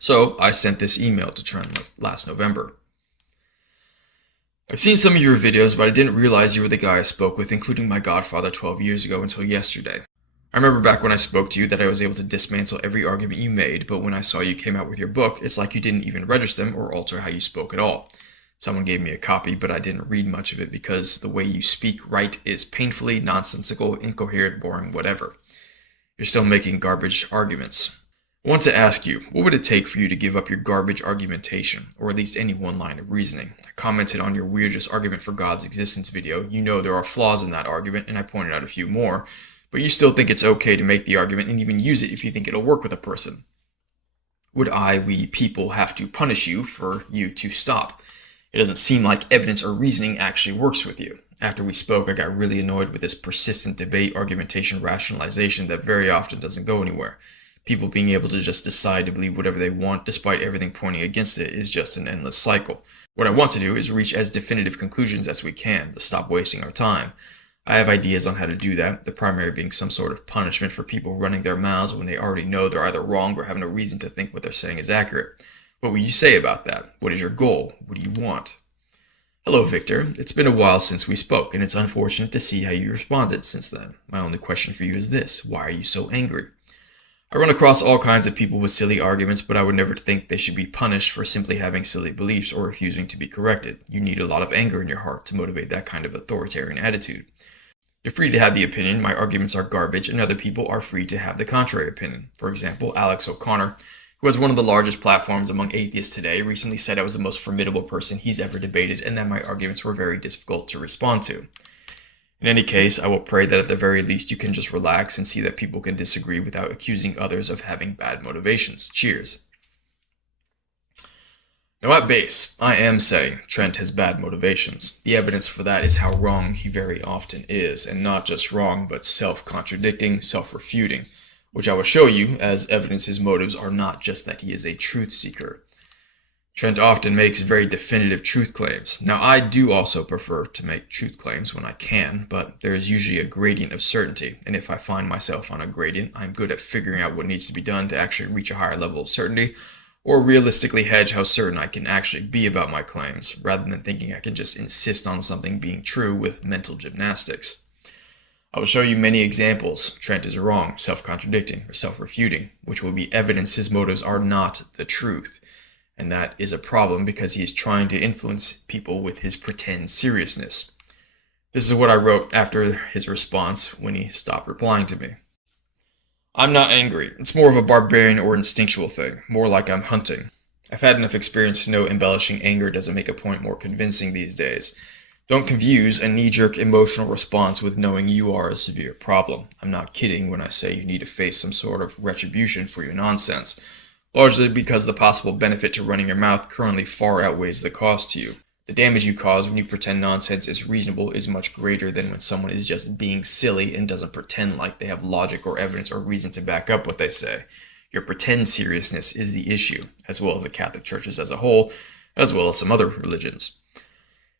So I sent this email to Trent last November. I've seen some of your videos, but I didn't realize you were the guy I spoke with, including my godfather 12 years ago until yesterday. I remember back when I spoke to you that I was able to dismantle every argument you made, but when I saw you came out with your book, it's like you didn't even register them or alter how you spoke at all. Someone gave me a copy, but I didn't read much of it because the way you speak right is painfully nonsensical, incoherent, boring, whatever. You're still making garbage arguments. I want to ask you, what would it take for you to give up your garbage argumentation, or at least any one line of reasoning? I commented on your weirdest argument for God's existence video. You know there are flaws in that argument, and I pointed out a few more, but you still think it's okay to make the argument and even use it if you think it'll work with a person. Would we people, have to punish you for you to stop? It doesn't seem like evidence or reasoning actually works with you. After we spoke, I got really annoyed with this persistent debate, argumentation, rationalization that very often doesn't go anywhere. People being able to just decide to believe whatever they want despite everything pointing against it is just an endless cycle. What I want to do is reach as definitive conclusions as we can to stop wasting our time. I have ideas on how to do that, the primary being some sort of punishment for people running their mouths when they already know they're either wrong or have no reason to think what they're saying is accurate. What will you say about that? What is your goal? What do you want? Hello, Victor. It's been a while since we spoke, and it's unfortunate to see how you responded since then. My only question for you is this: why are you so angry? I run across all kinds of people with silly arguments, but I would never think they should be punished for simply having silly beliefs or refusing to be corrected. You need a lot of anger in your heart to motivate that kind of authoritarian attitude. You're free to have the opinion my arguments are garbage, and other people are free to have the contrary opinion. For example, Alex O'Connor, who has one of the largest platforms among atheists today, recently said I was the most formidable person he's ever debated and that my arguments were very difficult to respond to. In any case, I will pray that at the very least you can just relax and see that people can disagree without accusing others of having bad motivations. Cheers. Now at base, I am saying Trent has bad motivations. The evidence for that is how wrong he very often is, and not just wrong, but self-contradicting, self-refuting, which I will show you as evidence his motives are not just that he is a truth seeker. Trent often makes very definitive truth claims. Now, I do also prefer to make truth claims when I can, but there is usually a gradient of certainty, and if I find myself on a gradient, I'm good at figuring out what needs to be done to actually reach a higher level of certainty, or realistically hedge how certain I can actually be about my claims, rather than thinking I can just insist on something being true with mental gymnastics. I will show you many examples Trent is wrong, self-contradicting, or self-refuting, which will be evidence his motives are not the truth. And that is a problem because he is trying to influence people with his pretend seriousness. This is what I wrote after his response when he stopped replying to me. I'm not angry. It's more of a barbarian or instinctual thing, more like I'm hunting. I've had enough experience to know embellishing anger doesn't make a point more convincing these days. Don't confuse a knee-jerk emotional response with knowing you are a severe problem. I'm not kidding when I say you need to face some sort of retribution for your nonsense, largely because the possible benefit to running your mouth currently far outweighs the cost to you. The damage you cause when you pretend nonsense is reasonable is much greater than when someone is just being silly and doesn't pretend like they have logic or evidence or reason to back up what they say. Your pretend seriousness is the issue, as well as the Catholic churches as a whole, as well as some other religions.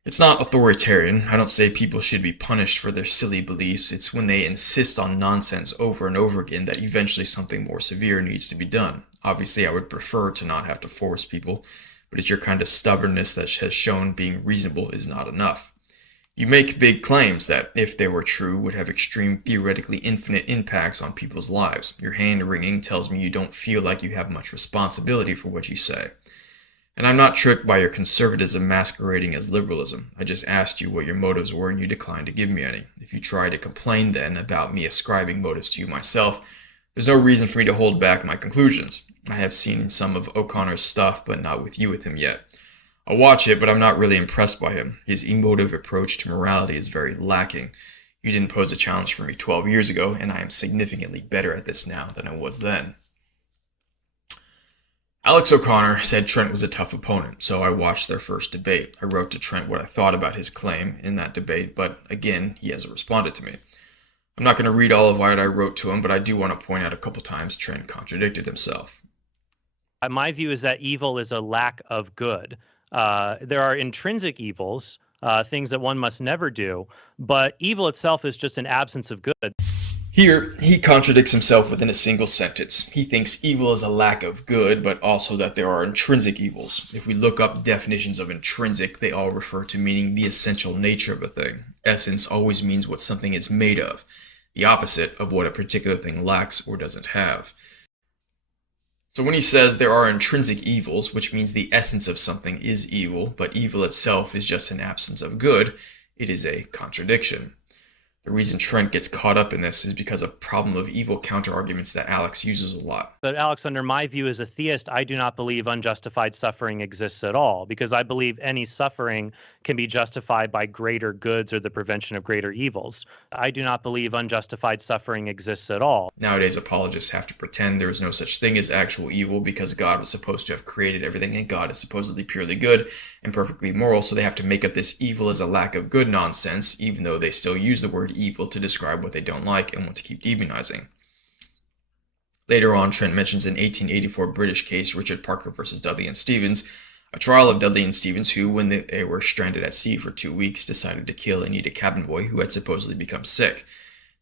It's not authoritarian. I don't say people should be punished for their silly beliefs. It's when they insist on nonsense over and over again that eventually something more severe needs to be done. Obviously, I would prefer to not have to force people, but it's your kind of stubbornness that has shown being reasonable is not enough. You make big claims that, if they were true, would have extreme, theoretically infinite impacts on people's lives. Your hand-wringing tells me you don't feel like you have much responsibility for what you say. And I'm not tricked by your conservatism masquerading as liberalism. I just asked you what your motives were and you declined to give me any. If you try to complain then about me ascribing motives to you myself, there's no reason for me to hold back my conclusions. I have seen some of O'Connor's stuff, but not with him yet. I'll watch it, but I'm not really impressed by him. His emotive approach to morality is very lacking. You didn't pose a challenge for me 12 years ago, and I am significantly better at this now than I was then. Alex O'Connor said Trent was a tough opponent, so I watched their first debate. I wrote to Trent what I thought about his claim in that debate, but again, he hasn't responded to me. I'm not going to read all of what I wrote to him, but I do want to point out a couple times Trent contradicted himself. My view is that evil is a lack of good. There are intrinsic evils, things that one must never do, but evil itself is just an absence of good. Here, he contradicts himself within a single sentence. He thinks evil is a lack of good, but also that there are intrinsic evils. If we look up definitions of intrinsic, they all refer to meaning the essential nature of a thing. Essence always means what something is made of, the opposite of what a particular thing lacks or doesn't have. So when he says there are intrinsic evils, which means the essence of something is evil, but evil itself is just an absence of good, it is a contradiction. The reason Trent gets caught up in this is because of problem of evil counterarguments that Alex uses a lot. But Alex, under my view as a theist, I do not believe unjustified suffering exists at all, because I believe any suffering can be justified by greater goods or the prevention of greater evils. I do not believe unjustified suffering exists at all. Nowadays, apologists have to pretend there is no such thing as actual evil because God was supposed to have created everything and God is supposedly purely good and perfectly moral, so they have to make up this evil as a lack of good nonsense, even though they still use the word evil to describe what they don't like and want to keep demonizing. Later on, Trent mentions an 1884 British case, Richard Parker versus Dudley and Stevens, a trial of Dudley and Stevens who, when they were stranded at sea for 2 weeks, decided to kill and eat a cabin boy who had supposedly become sick.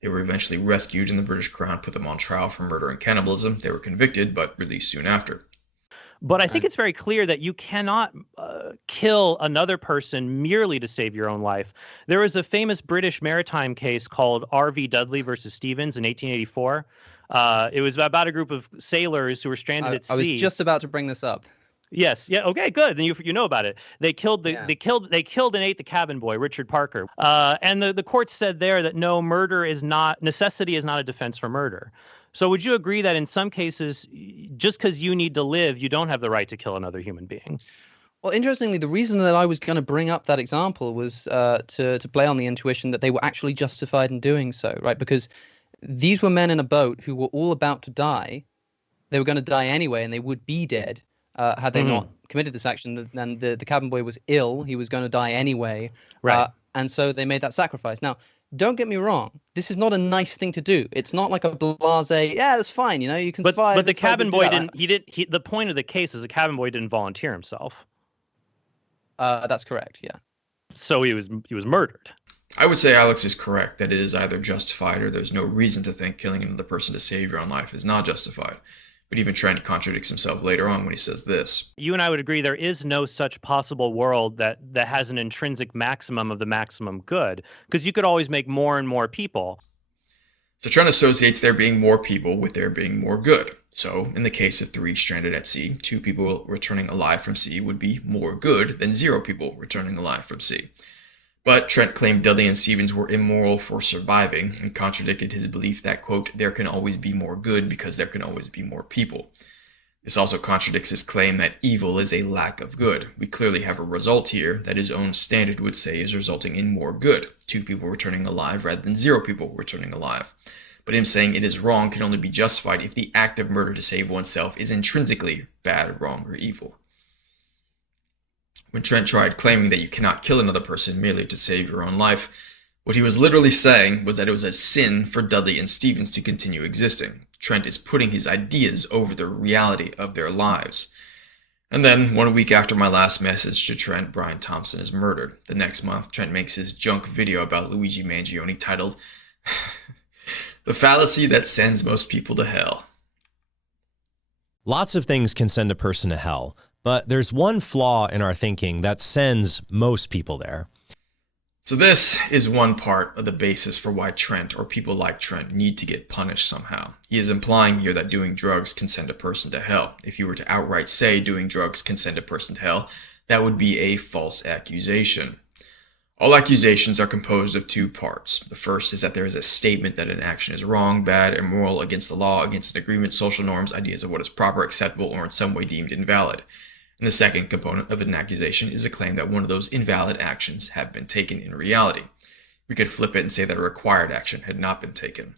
They were eventually rescued and the British Crown put them on trial for murder and cannibalism. They were convicted, but released soon after. But I think it's very clear that you cannot kill another person merely to save your own life. There was a famous British maritime case called R.V. Dudley versus Stevens in 1884. It was about a group of sailors who were stranded at sea. I was just about to bring this up. Yes. Yeah. Okay. Good. Then you know about it. They killed and ate the cabin boy, Richard Parker. And the court said there that no, necessity is not a defense for murder. So would you agree that in some cases, just because you need to live, you don't have the right to kill another human being? Well, interestingly, the reason that I was going to bring up that example was to play on the intuition that they were actually justified in doing so, right? Because these were men in a boat who were all about to die. They were going to die anyway, and they would be dead had they not committed this action. And the cabin boy was ill. He was going to die anyway. Right. And so they made that sacrifice. Now, don't get me wrong. This is not a nice thing to do. It's not like a blasé, yeah, that's fine. You know, you can survive. But the cabin boy didn't. The point of the case is the cabin boy didn't volunteer himself. That's correct. Yeah. So he was murdered. I would say Alex is correct that it is either justified or there's no reason to think killing another person to save your own life is not justified. But even Trent contradicts himself later on when he says this. You and I would agree there is no such possible world that has an intrinsic maximum of the maximum good, because you could always make more and more people. So Trent associates there being more people with there being more good. So in the case of 3 stranded at sea, 2 people returning alive from sea would be more good than 0 people returning alive from sea. But Trent claimed Dudley and Stevens were immoral for surviving and contradicted his belief that, quote, there can always be more good because there can always be more people. This also contradicts his claim that evil is a lack of good. We clearly have a result here that his own standard would say is resulting in more good, 2 people returning alive rather than 0 people returning alive. But him saying it is wrong can only be justified if the act of murder to save oneself is intrinsically bad, wrong, or evil. When Trent tried claiming that you cannot kill another person merely to save your own life, what he was literally saying was that it was a sin for Dudley and Stevens to continue existing. Trent is putting his ideas over the reality of their lives. And then, 1 week after my last message to Trent, Brian Thompson is murdered. The next month, Trent makes his junk video about Luigi Mangione titled, The Fallacy That Sends Most People to Hell. Lots of things can send a person to hell. But there's one flaw in our thinking that sends most people there. So this is one part of the basis for why Trent, or people like Trent, need to get punished somehow. He is implying here that doing drugs can send a person to hell. If you were to outright say doing drugs can send a person to hell, that would be a false accusation. All accusations are composed of 2 parts. The first is that there is a statement that an action is wrong, bad, immoral, against the law, against an agreement, social norms, ideas of what is proper, acceptable, or in some way deemed invalid. And the second component of an accusation is a claim that one of those invalid actions have been taken in reality. We could flip it and say that a required action had not been taken.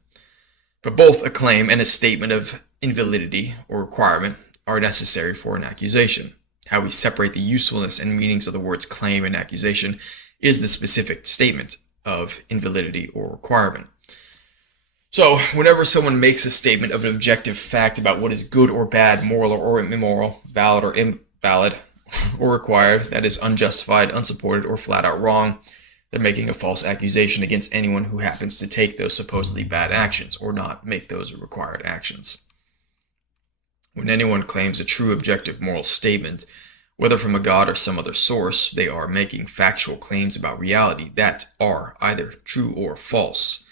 But both a claim and a statement of invalidity or requirement are necessary for an accusation. How we separate the usefulness and meanings of the words claim and accusation is the specific statement of invalidity or requirement. So, whenever someone makes a statement of an objective fact about what is good or bad, moral or immoral, valid or invalid, or required, that is unjustified, unsupported, or flat out wrong, They're making a false accusation against anyone who happens to take those supposedly bad actions or not make those required actions. When anyone claims a true objective moral statement, whether from a god or some other source, they are making factual claims about reality that are either true or false.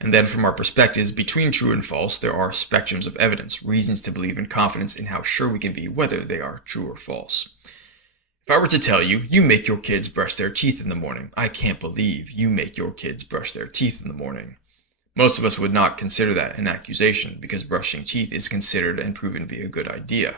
And then from our perspectives between true and false, there are spectrums of evidence, reasons to believe and confidence in how sure we can be whether they are true or false. If I were to tell you, you make your kids brush their teeth in the morning, I can't believe you make your kids brush their teeth in the morning. Most of us would not consider that an accusation because brushing teeth is considered and proven to be a good idea.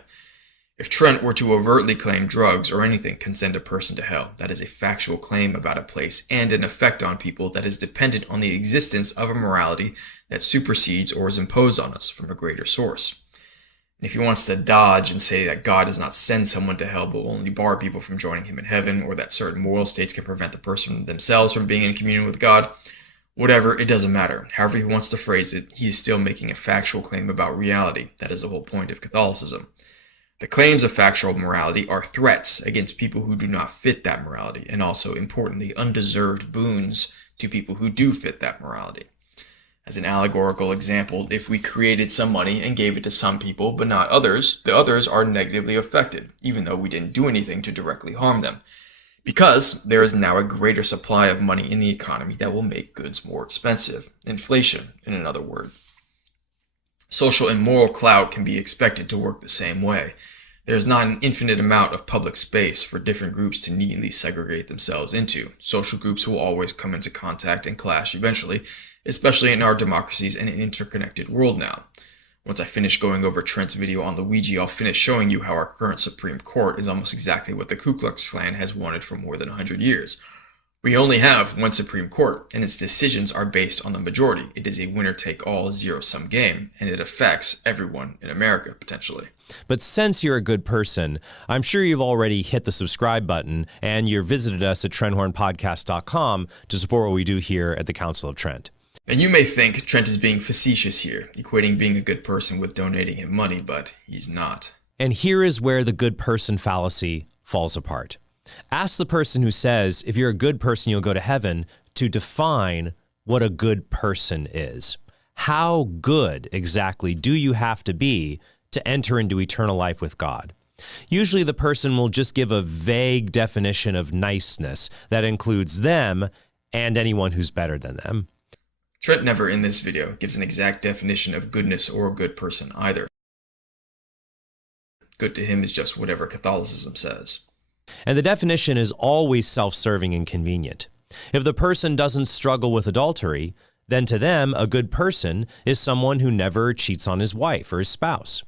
If Trent were to overtly claim drugs or anything can send a person to hell, that is a factual claim about a place and an effect on people that is dependent on the existence of a morality that supersedes or is imposed on us from a greater source. And if he wants to dodge and say that God does not send someone to hell but will only bar people from joining him in heaven, or that certain moral states can prevent the person themselves from being in communion with God, whatever, it doesn't matter. However he wants to phrase it, he is still making a factual claim about reality. That is the whole point of Catholicism. The claims of factual morality are threats against people who do not fit that morality, and also, importantly, undeserved boons to people who do fit that morality. As an allegorical example, if we created some money and gave it to some people but not others, the others are negatively affected, even though we didn't do anything to directly harm them, because there is now a greater supply of money in the economy that will make goods more expensive. Inflation, in another word. Social and moral clout can be expected to work the same way. There is not an infinite amount of public space for different groups to neatly segregate themselves into. Social groups will always come into contact and clash eventually, especially in our democracies and an interconnected world now. Once I finish going over Trent's video on Luigi, I'll finish showing you how our current Supreme Court is almost exactly what the Ku Klux Klan has wanted for more than 100 years. We only have one Supreme Court, and its decisions are based on the majority. It is a winner-take-all zero-sum game, and it affects everyone in America, potentially. But since you're a good person, I'm sure you've already hit the subscribe button, and you've visited us at TrentHornPodcast.com to support what we do here at the Council of Trent. And you may think Trent is being facetious here, equating being a good person with donating him money, but he's not. And here is where the good person fallacy falls apart. Ask the person who says, if you're a good person, you'll go to heaven, to define what a good person is. How good exactly do you have to be to enter into eternal life with God? Usually the person will just give a vague definition of niceness that includes them and anyone who's better than them. Trent never in this video gives an exact definition of goodness or a good person either. Good to him is just whatever Catholicism says. And the definition is always self-serving and convenient. If the person doesn't struggle with adultery, then to them, a good person is someone who never cheats on his wife or his spouse.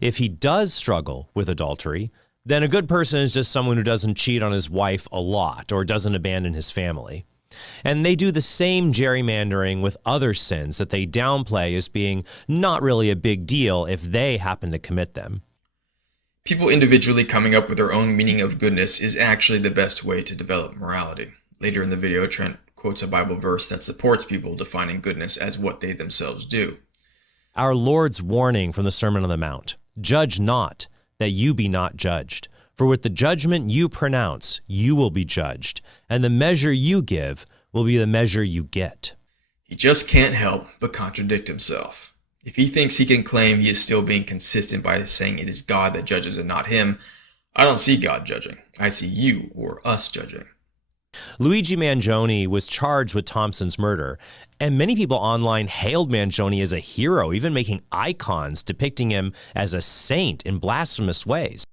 If he does struggle with adultery, then a good person is just someone who doesn't cheat on his wife a lot or doesn't abandon his family. And they do the same gerrymandering with other sins that they downplay as being not really a big deal if they happen to commit them. People individually coming up with their own meaning of goodness is actually the best way to develop morality. Later in the video, Trent quotes a Bible verse that supports people defining goodness as what they themselves do. Our Lord's warning from the Sermon on the Mount, "Judge not, that you be not judged. For with the judgment you pronounce, you will be judged, and the measure you give will be the measure you get." He just can't help but contradict himself. If he thinks he can claim he is still being consistent by saying it is God that judges and not him, I don't see God judging. I see you or us judging. Luigi Mangione was charged with Thompson's murder, and many people online hailed Mangione as a hero, even making icons depicting him as a saint in blasphemous ways.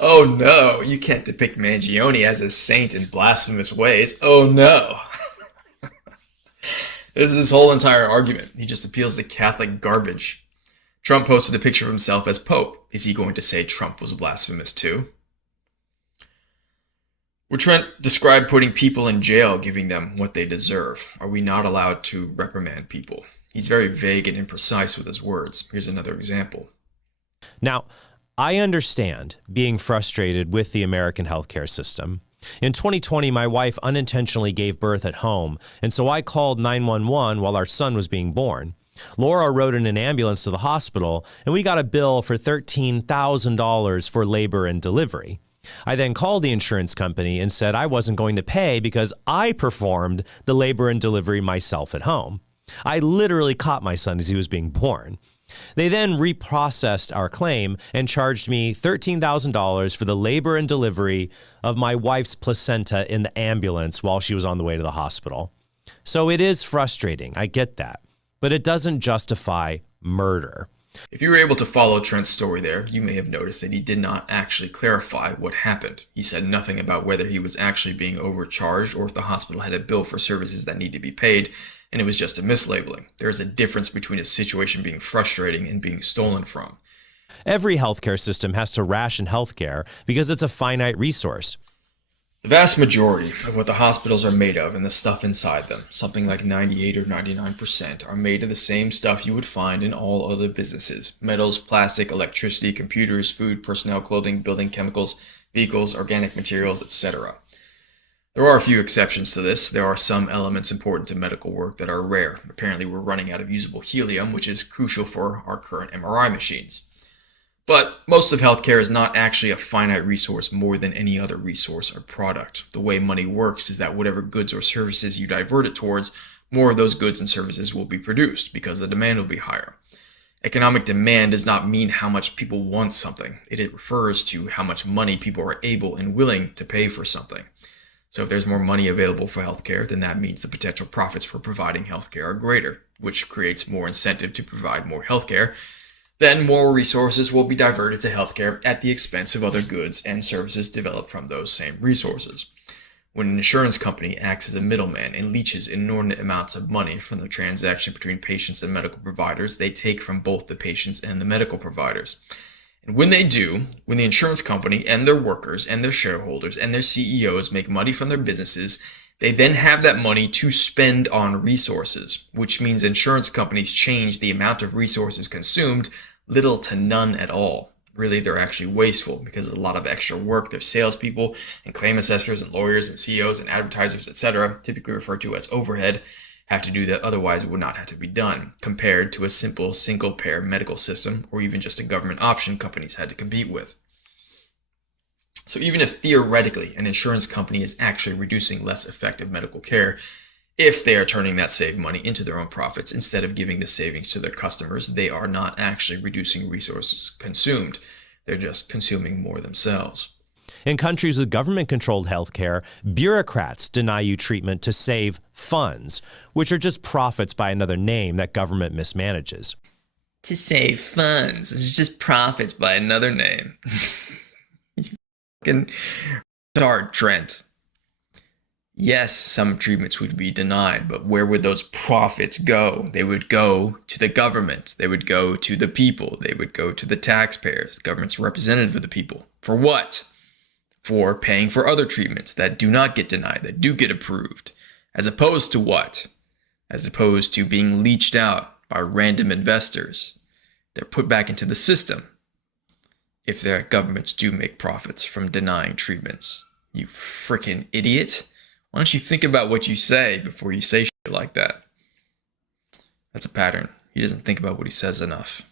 Oh no, you can't depict Mangione as a saint in blasphemous ways. Oh no. This is his whole entire argument. He just appeals to Catholic garbage. Trump posted a picture of himself as Pope. Is he going to say Trump was blasphemous too? Would Trent describe putting people in jail, giving them what they deserve? Are we not allowed to reprimand people? He's very vague and imprecise with his words. Here's another example. Now, I understand being frustrated with the American healthcare system. In 2020, my wife unintentionally gave birth at home, and so I called 911 while our son was being born. Laura rode in an ambulance to the hospital, and we got a bill for $13,000 for labor and delivery. I then called the insurance company and said I wasn't going to pay because I performed the labor and delivery myself at home. I literally caught my son as he was being born. They then reprocessed our claim and charged me $13,000 for the labor and delivery of my wife's placenta in the ambulance while she was on the way to the hospital. So it is frustrating, I get that, but it doesn't justify murder. If you were able to follow Trent's story there, you may have noticed that he did not actually clarify what happened. He said nothing about whether he was actually being overcharged or if the hospital had a bill for services that need to be paid, and it was just a mislabeling. There is a difference between a situation being frustrating and being stolen from. Every healthcare system has to ration healthcare because it's a finite resource. The vast majority of what the hospitals are made of and the stuff inside them, something like 98 or 99%, are made of the same stuff you would find in all other businesses. Metals, plastic, electricity, computers, food, personnel, clothing, building chemicals, vehicles, organic materials, etc. There are a few exceptions to this. There are some elements important to medical work that are rare. Apparently we're running out of usable helium, which is crucial for our current MRI machines. But most of healthcare is not actually a finite resource more than any other resource or product. The way money works is that whatever goods or services you divert it towards, more of those goods and services will be produced because the demand will be higher. Economic demand does not mean how much people want something. It refers to how much money people are able and willing to pay for something. So if there's more money available for healthcare, then that means the potential profits for providing healthcare are greater, which creates more incentive to provide more healthcare. Then more resources will be diverted to healthcare at the expense of other goods and services developed from those same resources. When an insurance company acts as a middleman and leeches inordinate amounts of money from the transaction between patients and medical providers, they take from both the patients and the medical providers. And when they do, when the insurance company and their workers and their shareholders and their CEOs make money from their businesses, they then have that money to spend on resources, which means insurance companies change the amount of resources consumed little to none at all. Really, they're actually wasteful because of a lot of extra work their salespeople and claim assessors and lawyers and CEOs and advertisers, etc., typically referred to as overhead, have to do that otherwise it would not have to be done, compared to a simple single-payer medical system or even just a government option companies had to compete with. So even if theoretically an insurance company is actually reducing less effective medical care, if they are turning that saved money into their own profits instead of giving the savings to their customers, they are not actually reducing resources consumed. They're just consuming more themselves. In countries with government-controlled healthcare, bureaucrats deny you treatment to save funds, which are just profits by another name that government mismanages. To save funds. It's just profits by another name. You fucking retard, Trent. Yes, some treatments would be denied, but where would those profits go? They would go to the government. They would go to the people. They would go to the taxpayers. The government's representative of the people. For what? For paying for other treatments that do not get denied, that do get approved. As opposed to what? As opposed to being leached out by random investors. They're put back into the system if their governments do make profits from denying treatments. You freaking idiot. Why don't you think about what you say before you say shit like that? That's a pattern. He doesn't think about what he says enough.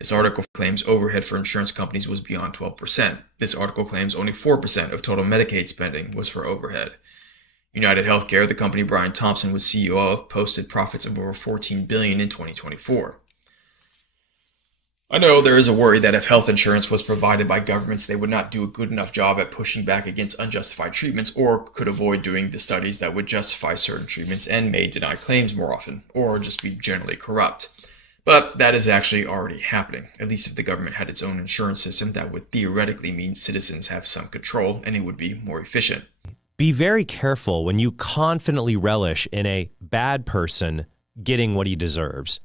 This article claims overhead for insurance companies was beyond 12%. This article claims only 4% of total Medicaid spending was for overhead. United Healthcare, the company Brian Thompson was CEO of, posted profits of over $14 billion in 2024. I know there is a worry that if health insurance was provided by governments, they would not do a good enough job at pushing back against unjustified treatments or could avoid doing the studies that would justify certain treatments and may deny claims more often or just be generally corrupt. But that is actually already happening. At least if the government had its own insurance system, that would theoretically mean citizens have some control and it would be more efficient. Be very careful when you confidently relish in a bad person getting what he deserves.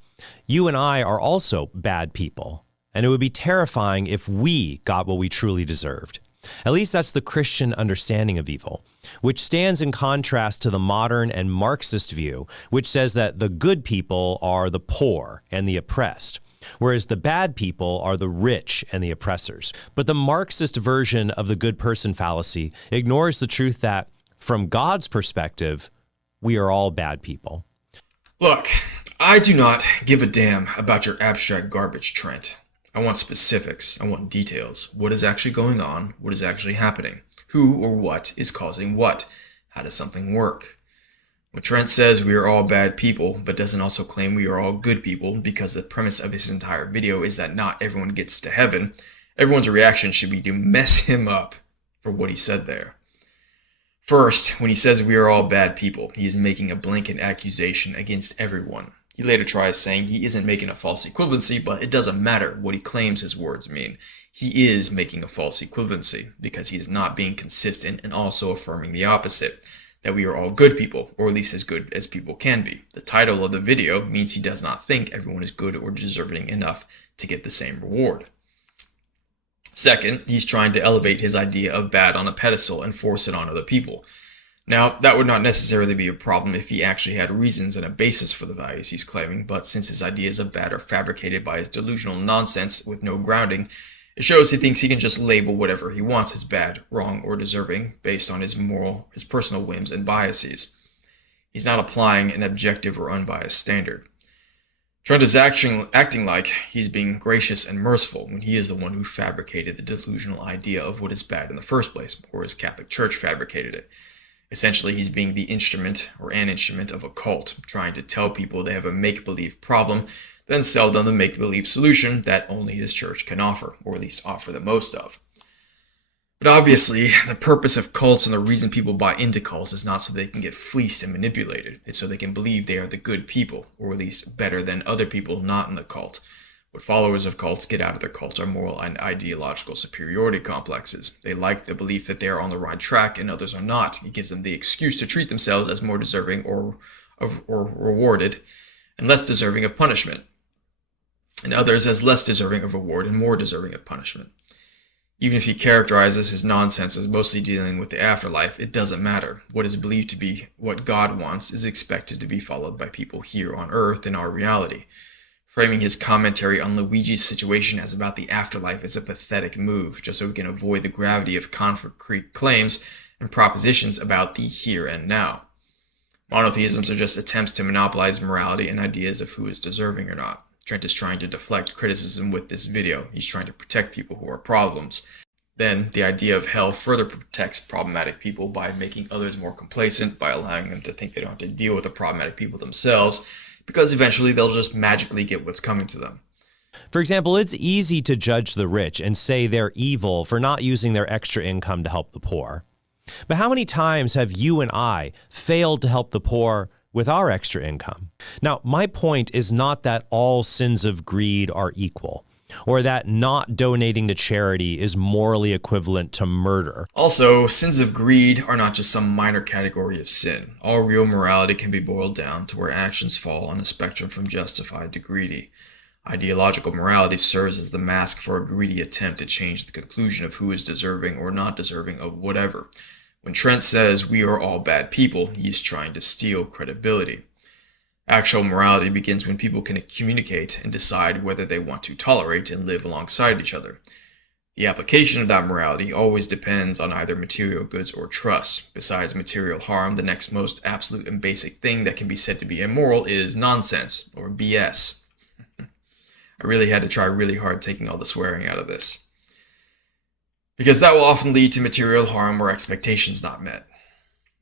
You and I are also bad people, and it would be terrifying if we got what we truly deserved. At least that's the Christian understanding of evil, which stands in contrast to the modern and Marxist view, which says that the good people are the poor and the oppressed, whereas the bad people are the rich and the oppressors. But the Marxist version of the good person fallacy ignores the truth that, from God's perspective, we are all bad people. Look, I do not give a damn about your abstract garbage, Trent. I want specifics. I want details. What is actually going on? What is actually happening? Who or what is causing what? How does something work? When Trent says we are all bad people, but doesn't also claim we are all good people because the premise of his entire video is that not everyone gets to heaven, everyone's reaction should be to mess him up for what he said there. First, when he says we are all bad people, he is making a blanket accusation against everyone. He later tries saying he isn't making a false equivalency, but it doesn't matter what he claims his words mean. He is making a false equivalency because he is not being consistent and also affirming the opposite, that we are all good people, or at least as good as people can be. The title of the video means he does not think everyone is good or deserving enough to get the same reward. Second, he's trying to elevate his idea of bad on a pedestal and force it on other people. Now, that would not necessarily be a problem if he actually had reasons and a basis for the values he's claiming, but since his ideas of bad are fabricated by his delusional nonsense with no grounding, it shows he thinks he can just label whatever he wants as bad, wrong, or deserving based on his personal whims and biases. He's not applying an objective or unbiased standard. Trent is acting like he's being gracious and merciful when he is the one who fabricated the delusional idea of what is bad in the first place, or his Catholic Church fabricated it. Essentially, he's being the instrument or an instrument of a cult, trying to tell people they have a make-believe problem, then sell them the make-believe solution that only his church can offer, or at least offer the most of. But obviously, the purpose of cults and the reason people buy into cults is not so they can get fleeced and manipulated. It's so they can believe they are the good people, or at least better than other people not in the cult. What followers of cults get out of their cults are moral and ideological superiority complexes. They like the belief that they are on the right track and others are not. It gives them the excuse to treat themselves as more deserving or rewarded and less deserving of punishment, and others as less deserving of reward and more deserving of punishment. Even if he characterizes his nonsense as mostly dealing with the afterlife, it doesn't matter. What is believed to be what God wants is expected to be followed by people here on earth in our reality. Framing his commentary on Luigi's situation as about the afterlife is a pathetic move, just so he can avoid the gravity of concrete claims and propositions about the here and now. Monotheisms are just attempts to monopolize morality and ideas of who is deserving or not. Trent is trying to deflect criticism with this video. He's trying to protect people who are problems. Then, the idea of hell further protects problematic people by making others more complacent, by allowing them to think they don't have to deal with the problematic people themselves, because eventually they'll just magically get what's coming to them. For example, it's easy to judge the rich and say they're evil for not using their extra income to help the poor. But how many times have you and I failed to help the poor with our extra income? Now, my point is not that all sins of greed are equal, or that not donating to charity is morally equivalent to murder. Also, sins of greed are not just some minor category of sin. All real morality can be boiled down to where actions fall on a spectrum from justified to greedy. Ideological morality serves as the mask for a greedy attempt to change the conclusion of who is deserving or not deserving of whatever. When Trent says we are all bad people, he's trying to steal credibility. Actual morality begins when people can communicate and decide whether they want to tolerate and live alongside each other. The application of that morality always depends on either material goods or trust. Besides material harm, the next most absolute and basic thing that can be said to be immoral is nonsense, or BS. I really had to try really hard taking all the swearing out of this, because that will often lead to material harm or expectations not met.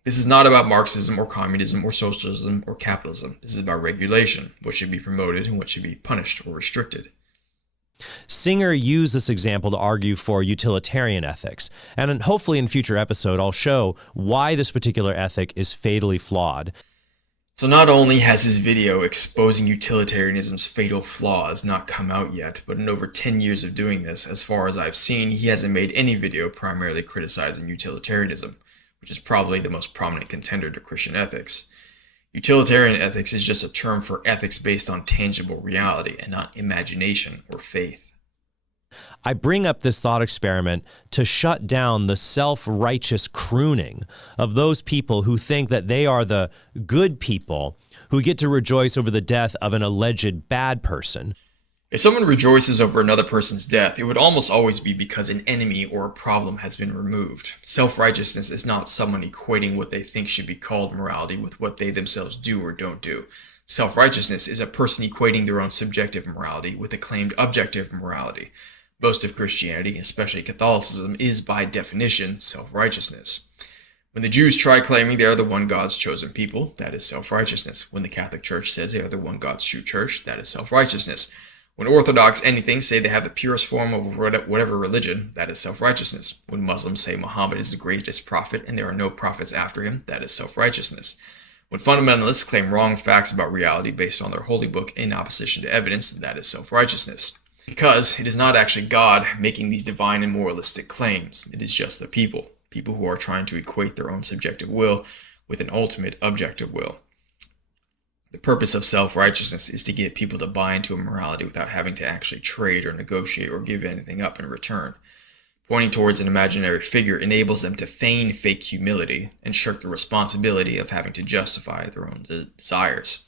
This is not about Marxism or communism or socialism or capitalism. This is about regulation, what should be promoted and what should be punished or restricted. Singer used this example to argue for utilitarian ethics, and hopefully in a future episode I'll show why this particular ethic is fatally flawed. So not only has his video exposing utilitarianism's fatal flaws not come out yet, but in over 10 years of doing this, as far as I've seen, he hasn't made any video primarily criticizing utilitarianism, which is probably the most prominent contender to Christian ethics. Utilitarian ethics is just a term for ethics based on tangible reality and not imagination or faith. I bring up this thought experiment to shut down the self-righteous crooning of those people who think that they are the good people who get to rejoice over the death of an alleged bad person. If someone rejoices over another person's death, it would almost always be because an enemy or a problem has been removed. Self-righteousness is not someone equating what they think should be called morality with what they themselves do or don't do. Self-righteousness is a person equating their own subjective morality with a claimed objective morality. Most of Christianity, especially Catholicism, is by definition self-righteousness. When the Jews try claiming they are the one God's chosen people, that is self-righteousness. When the Catholic Church says they are the one God's true church, that is self-righteousness. When Orthodox anything say they have the purest form of whatever religion, that is self-righteousness. When Muslims say Muhammad is the greatest prophet and there are no prophets after him, that is self-righteousness. When fundamentalists claim wrong facts about reality based on their holy book in opposition to evidence, that is self-righteousness. Because it is not actually God making these divine and moralistic claims. It is just the people who are trying to equate their own subjective will with an ultimate objective will. The purpose of self-righteousness is to get people to buy into a morality without having to actually trade or negotiate or give anything up in return. Pointing towards an imaginary figure enables them to feign fake humility and shirk the responsibility of having to justify their own desires.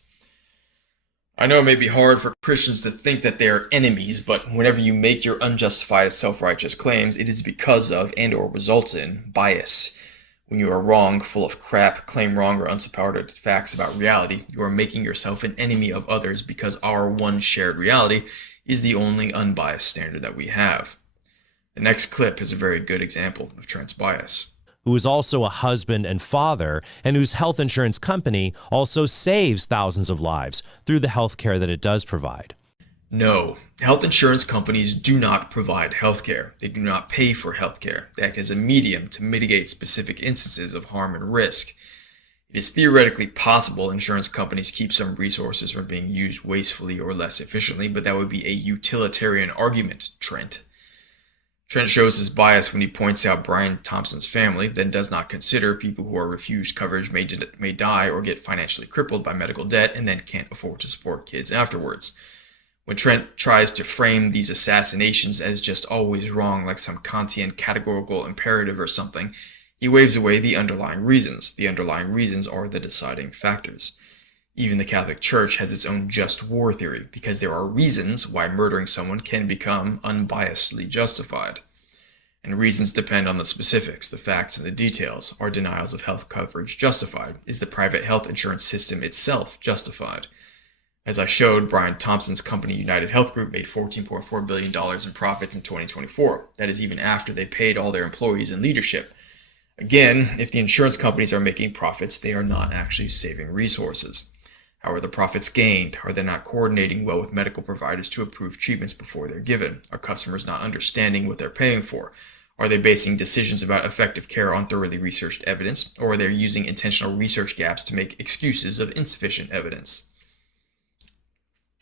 I know it may be hard for Christians to think that they are enemies, but whenever you make your unjustified self-righteous claims, it is because of and or results in bias. When you are wrong, full of crap, claim wrong or unsupported facts about reality, you are making yourself an enemy of others because our one shared reality is the only unbiased standard that we have. The next clip is a very good example of Trent's bias. Who is also a husband and father, and whose health insurance company also saves thousands of lives through the health care that it does provide. No, health insurance companies do not provide health care. They do not pay for health care. They act as a medium to mitigate specific instances of harm and risk. It is theoretically possible insurance companies keep some resources from being used wastefully or less efficiently, but that would be a utilitarian argument, Trent. Trent shows his bias when he points out Brian Thompson's family, then does not consider people who are refused coverage may die or get financially crippled by medical debt and then can't afford to support kids afterwards. When Trent tries to frame these assassinations as just always wrong, like some Kantian categorical imperative or something, he waves away the underlying reasons. The underlying reasons are the deciding factors. Even the Catholic Church has its own just war theory, because there are reasons why murdering someone can become unbiasedly justified. And reasons depend on the specifics, the facts, and the details. Are denials of health coverage justified? Is the private health insurance system itself justified? As I showed, Brian Thompson's company United Health Group made $14.4 billion in profits in 2024. That is even after they paid all their employees and leadership. Again, if the insurance companies are making profits, they are not actually saving resources. How are the profits gained? Are they not coordinating well with medical providers to approve treatments before they're given? Are customers not understanding what they're paying for? Are they basing decisions about effective care on thoroughly researched evidence? Or are they using intentional research gaps to make excuses of insufficient evidence?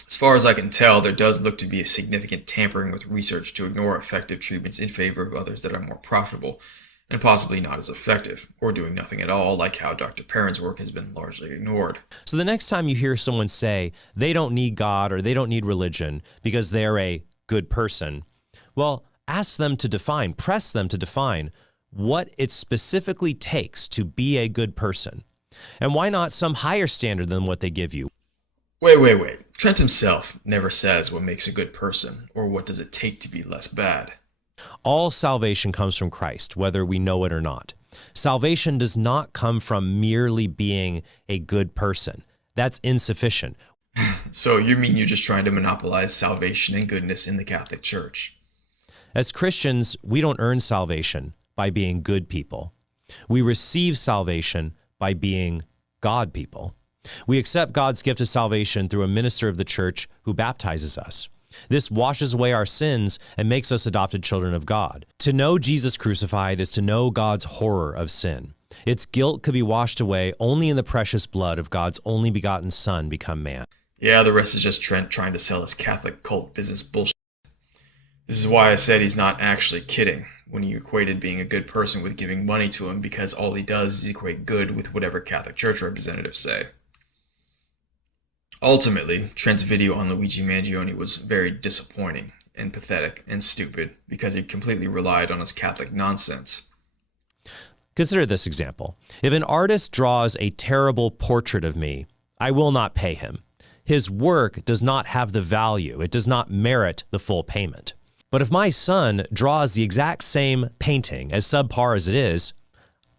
As far as I can tell, there does look to be a significant tampering with research to ignore effective treatments in favor of others that are more profitable, and possibly not as effective, or doing nothing at all, like how Dr. Perrin's work has been largely ignored. So the next time you hear someone say they don't need God or they don't need religion because they're a good person, well, ask them to define, press them to define what it specifically takes to be a good person. And why not some higher standard than what they give you? Wait. Trent himself never says what makes a good person, or what does it take to be less bad. All salvation comes from Christ, whether we know it or not. Salvation does not come from merely being a good person. That's insufficient. So you mean you're just trying to monopolize salvation and goodness in the Catholic Church? As Christians, we don't earn salvation by being good people. We receive salvation by being God people. We accept God's gift of salvation through a minister of the church who baptizes us. This washes away our sins and makes us adopted children of God. To know Jesus crucified is to know God's horror of sin. Its guilt could be washed away only in the precious blood of God's only begotten Son become man. Yeah, the rest is just Trent trying to sell his Catholic cult business bullshit. This is why I said he's not actually kidding when he equated being a good person with giving money to him, because all he does is equate good with whatever Catholic Church representatives say. Ultimately, Trent's video on Luigi Mangione was very disappointing and pathetic and stupid because he completely relied on his Catholic nonsense. Consider this example. If an artist draws a terrible portrait of me, I will not pay him. His work does not have the value. It does not merit the full payment. But if my son draws the exact same painting, as subpar as it is,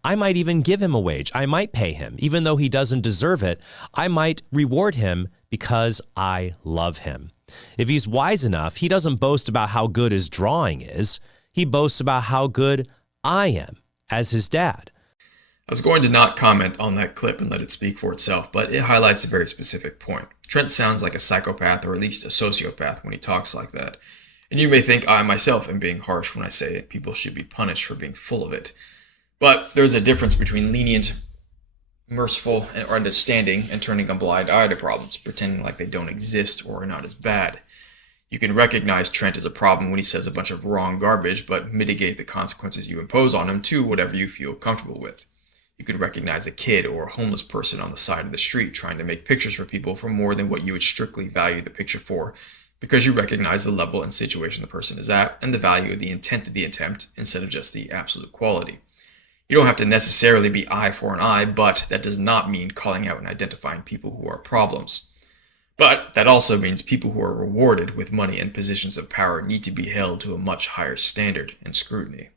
I might even give him a wage. I might pay him. Even though he doesn't deserve it, I might reward him because I love him. If he's wise enough, he doesn't boast about how good his drawing is. He boasts about how good I am as his dad. I was going to not comment on that clip and let it speak for itself, but it highlights a very specific point. Trent sounds like a psychopath, or at least a sociopath, when he talks like that. And you may think I myself am being harsh when I say people should be punished for being full of it. But there's a difference between lenient, merciful, and understanding, and turning a blind eye to problems, pretending like they don't exist or are not as bad. You can recognize Trent as a problem when he says a bunch of wrong garbage, but mitigate the consequences you impose on him to whatever you feel comfortable with. You can recognize a kid or a homeless person on the side of the street trying to make pictures for people for more than what you would strictly value the picture for, because you recognize the level and situation the person is at and the value of the intent of the attempt instead of just the absolute quality. You don't have to necessarily be eye for an eye, but that does not mean calling out and identifying people who are problems. But that also means people who are rewarded with money and positions of power need to be held to a much higher standard and scrutiny.